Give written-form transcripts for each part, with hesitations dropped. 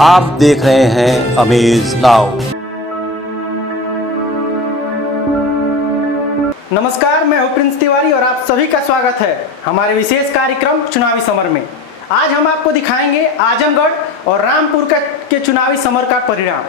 आप देख रहे हैं अमेज नाउ। नमस्कार, मैं हूं प्रिंस तिवारी और आप सभी का स्वागत है हमारे विशेष कार्यक्रम चुनावी समर में। आज हम आपको दिखाएंगे आजमगढ़ और रामपुर के चुनावी समर का परिणाम।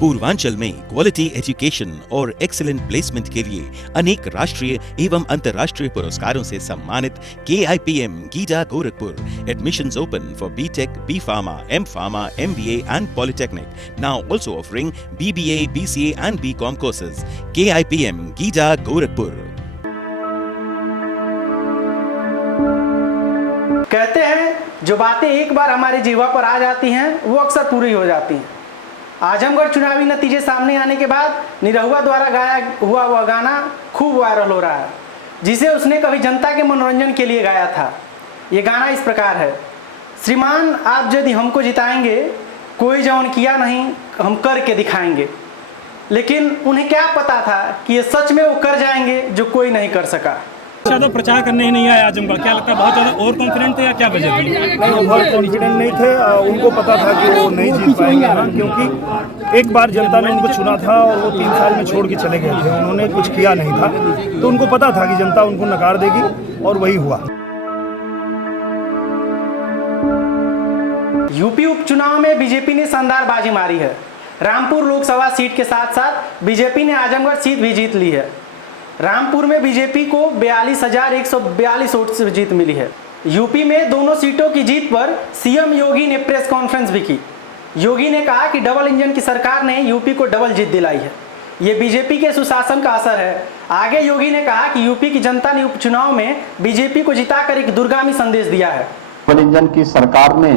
पूर्वांचल में क्वालिटी एजुकेशन और एक्सीलेंट प्लेसमेंट के लिए अनेक राष्ट्रीय एवं अंतर्राष्ट्रीय पुरस्कारों से सम्मानित KIPM GIDA Gorakhpur admissions open for BTech, B Pharma, M Pharma, MBA and Polytechnic, now also offering BBA, BCA and BCom courses. KIPM GIDA Gorakhpur. कहते हैं जो बातें एक बार हमारी जीवा पर आ जाती हैं वो अक्सर पूरी हो जाती हैं। आजमगढ़ चुनावी नतीजे सामने आने के बाद निरहुआ द्वारा गाया हुआ वह गाना खूब वायरल हो रहा है, जिसे उसने कभी जनता के मनोरंजन के लिए गाया था। ये गाना इस प्रकार है: श्रीमान आप यदि हमको जिताएंगे, कोई जौन किया नहीं हम करके दिखाएंगे। लेकिन उन्हें क्या पता था कि ये सच में वो कर जाएंगे जो कोई नहीं कर सका। ज़्यादा प्रचार करने ही नहीं आया आजमगढ़, क्या लगता है बहुत ज़्यादा ओवर कॉन्फिडेंट थे या क्या वजह थी? नहीं, बहुत कॉन्फिडेंट नहीं थे। उनको पता था कि वो नहीं जीत पाएंगे ना, क्योंकि एक बार जनता ने उनको चुना था और वो 3 साल में छोड़ के चले गए थे, उन्होंने कुछ किया नहीं था। तो उनको पता था कि जनता उनको नकार देगी और वही हुआ। यूपी उपचुनाव में बीजेपी ने शानदार बाजी मारी है। रामपुर लोकसभा सीट के साथ साथ बीजेपी ने आजमगढ़ सीट भी जीत ली है। रामपुर में बीजेपी को 42,142 वोट से जीत मिली है। यूपी में दोनों सीटों की जीत पर सीएम योगी ने प्रेस कॉन्फ्रेंस भी की। योगी ने कहा कि डबल इंजन की सरकार ने यूपी को डबल जीत दिलाई है। ये बीजेपी के सुशासन का असर है। आगे योगी ने कहा कि यूपी की जनता ने उपचुनाव में बीजेपी को जिताकर एक दूरगामी संदेश दिया है। डबल इंजन की सरकार ने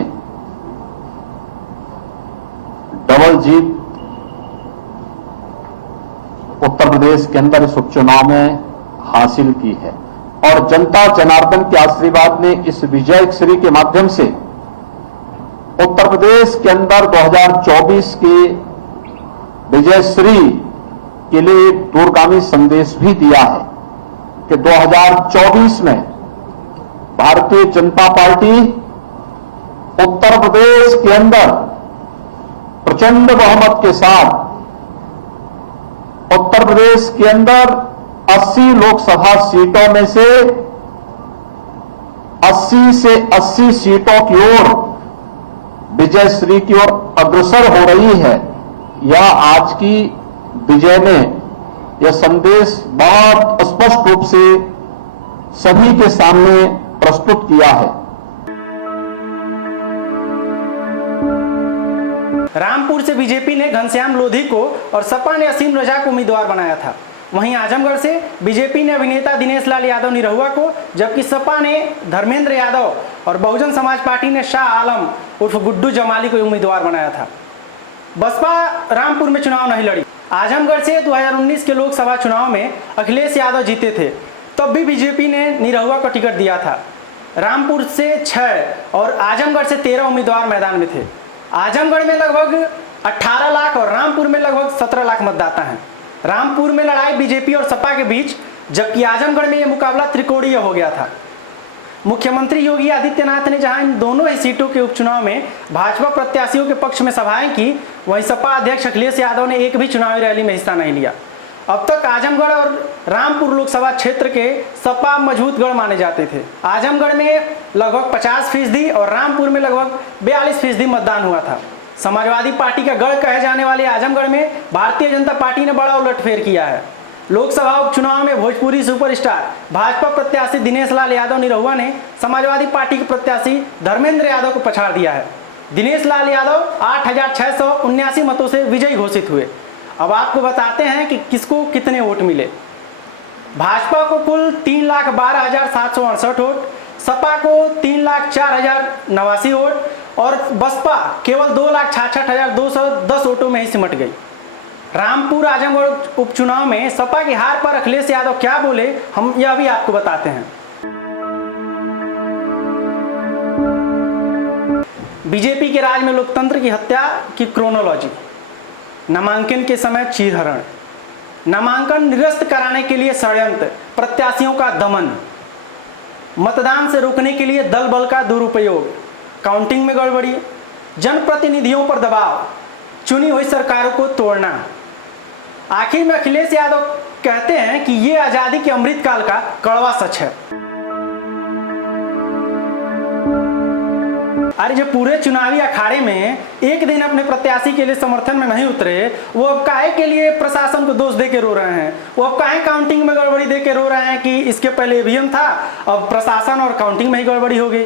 डबल जीत उत्तर प्रदेश के अंदर इस उपचुनाव में हासिल की है और जनता जनार्दन के आशीर्वाद ने इस विजय श्री के माध्यम से उत्तर प्रदेश के अंदर 2024 के विजय श्री के लिए एक दूरगामी संदेश भी दिया है कि 2024 में भारतीय जनता पार्टी उत्तर प्रदेश के अंदर प्रचंड बहुमत के साथ उत्तर प्रदेश के अंदर 80 लोकसभा सीटों में से 80 सीटों की ओर विजय श्री की ओर अग्रसर हो रही है। यह आज की विजय ने यह संदेश बहुत स्पष्ट रूप से सभी के सामने प्रस्तुत किया है। रामपुर से बीजेपी ने घनश्याम लोधी को और सपा ने असीम रजा को उम्मीदवार बनाया था। वहीं आजमगढ़ से बीजेपी ने अभिनेता दिनेश लाल यादव निरहुआ को, जबकि सपा ने धर्मेंद्र यादव और बहुजन समाज पार्टी ने शाह आलम उर्फ गुड्डू जमाली को उम्मीदवार बनाया था। बसपा रामपुर में चुनाव नहीं लड़ी। आजमगढ़ से 2019 के लोकसभा चुनाव में अखिलेश यादव जीते थे, तब भी बीजेपी ने निरहुआ को टिकट दिया था। रामपुर से 6 और आजमगढ़ से 13 उम्मीदवार मैदान में थे। आजमगढ़ में लगभग 18 लाख और रामपुर में लगभग 17 लाख मतदाता हैं। रामपुर में लड़ाई बीजेपी और सपा के बीच, जबकि आजमगढ़ में यह मुकाबला त्रिकोणीय हो गया था। मुख्यमंत्री योगी आदित्यनाथ ने जहां इन दोनों ही सीटों के उपचुनाव में भाजपा प्रत्याशियों के पक्ष में सभाएं की, वहीं सपा अध्यक्ष अखिलेश यादव ने एक भी चुनावी रैली में हिस्सा नहीं लिया। अब तक आजमगढ़ और रामपुर लोकसभा क्षेत्र के सपा मजबूत गढ़ माने जाते थे। आजमगढ़ में लगभग 50% और रामपुर में लगभग 42% मतदान हुआ था। समाजवादी पार्टी का गढ़ कहे जाने वाले आजमगढ़ में भारतीय जनता पार्टी ने बड़ा उलटफेर किया है। लोकसभा उपचुनाव में भोजपुरी सुपरस्टार भाजपा प्रत्याशी दिनेश लाल यादव निरहुआ ने समाजवादी पार्टी के प्रत्याशी धर्मेंद्र यादव को पछाड़ दिया है। दिनेश लाल यादव 8,679 मतों से विजयी घोषित हुए। अब आपको बताते हैं कि किसको कितने वोट मिले। भाजपा को कुल 3,12,768 वोट, सपा को 3,04,089 वोट और बसपा केवल 2,66,210 वोटों में ही सिमट गई। रामपुर आजमगढ़ उपचुनाव में सपा की हार पर अखिलेश यादव क्या बोले, हम यह भी आपको बताते हैं। बीजेपी के राज में लोकतंत्र की हत्या की क्रोनोलॉजी। नामांकन के समय चीरहरण, नामांकन निरस्त कराने के लिए षड्यंत्र, प्रत्याशियों का दमन, मतदान से रोकने के लिए दल बल का दुरुपयोग, काउंटिंग में गड़बड़ी, जनप्रतिनिधियों पर दबाव, चुनी हुई सरकारों को तोड़ना। आखिर में अखिलेश यादव कहते हैं कि ये आजादी के अमृतकाल का कड़वा सच है। अरे जो पूरे चुनावी अखाड़े में एक दिन अपने प्रत्याशी के लिए समर्थन में नहीं उतरे, वो अब काहे के लिए प्रशासन को दोष दे के रो रहे हैं? वो अब काहे काउंटिंग में गड़बड़ी दे के रो रहे हैं कि इसके पहले ईवीएम था, अब प्रशासन और काउंटिंग में ही गड़बड़ी हो गई।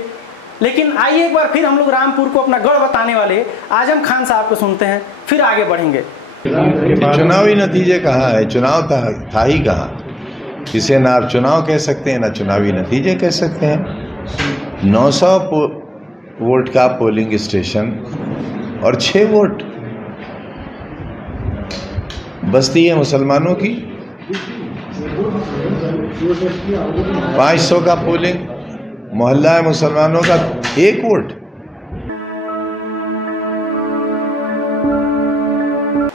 लेकिन आइए एक बार फिर हम लोग रामपुर को अपना गढ़ बताने वाले आजम खान साहब को सुनते हैं, फिर आगे बढ़ेंगे। चुनावी नतीजे कहाँ है? चुनाव था ही कहाँ? इसे ना आप चुनाव कह सकते हैं ना चुनावी नतीजे कह सकते हैं। 900 वोट का पोलिंग स्टेशन और 6 वोट बस्ती है मुसलमानों की, 500 का पोलिंग मोहल्ला है मुसलमानों का, 1 वोट।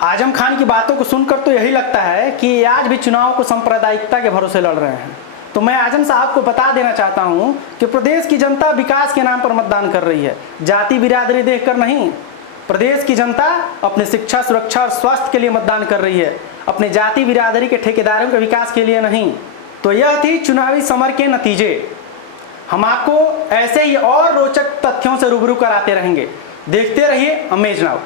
आजम खान की बातों को सुनकर तो यही लगता है कि आज भी चुनाव को सांप्रदायिकता के भरोसे लड़ रहे हैं। तो मैं आजम साहब को बता देना चाहता हूं कि प्रदेश की जनता विकास के नाम पर मतदान कर रही है, जाति बिरादरी देखकर नहीं। प्रदेश की जनता अपने शिक्षा, सुरक्षा और स्वास्थ्य के लिए मतदान कर रही है, अपने जाति बिरादरी के ठेकेदारों के विकास के लिए नहीं। तो यह थी चुनावी समर के नतीजे। हम आपको ऐसे ही और रोचक तथ्यों से रूबरू कराते रहेंगे। देखते रहिए अमेज नाउ।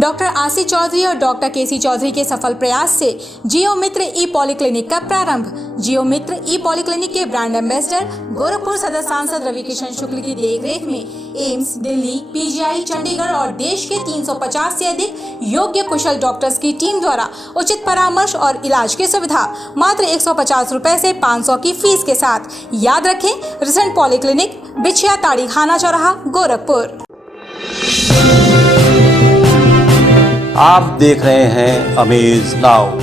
डॉक्टर आशी चौधरी और डॉक्टर केसी चौधरी के सफल प्रयास से जियो मित्र ई पॉलीक्लिनिक का प्रारंभ। जियो मित्र ई पॉलीक्लिनिक के ब्रांड एम्बेसडर गोरखपुर सदर सांसद रवि किशन शुक्ल की देखरेख में एम्स, दिल्ली, पीजीआई, चंडीगढ़ और देश के 350 से अधिक योग्य कुशल डॉक्टर्स की टीम द्वारा उचित परामर्श और इलाज की सुविधा मात्र 150 रुपए से 500 की फीस के साथ। याद रखें, रिसेंट पॉलीक्लिनिक, बिछिया ताड़ी खाना चौराहा, गोरखपुर। आप देख रहे हैं अमेज नाउ।